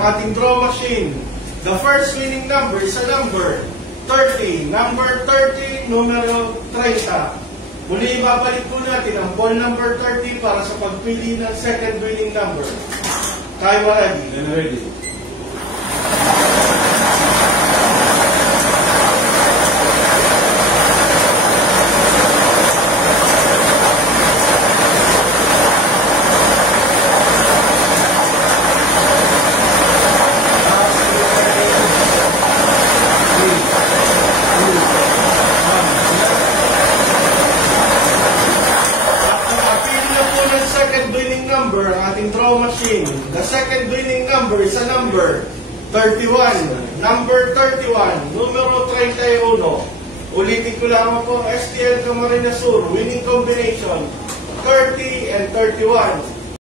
ang ating draw machine. The first winning number is a number 30. Number 30, numero 30. Muli ibabalik po natin ang ball number 30 para sa pagpili ng second winning number. Tayo ready? Then ready. Number ang ating draw machine. The second winning number is a number 31. Number 31, numero 31. Ulitin ko lamang po ang STL Camarines Sur winning combination 30 and 31.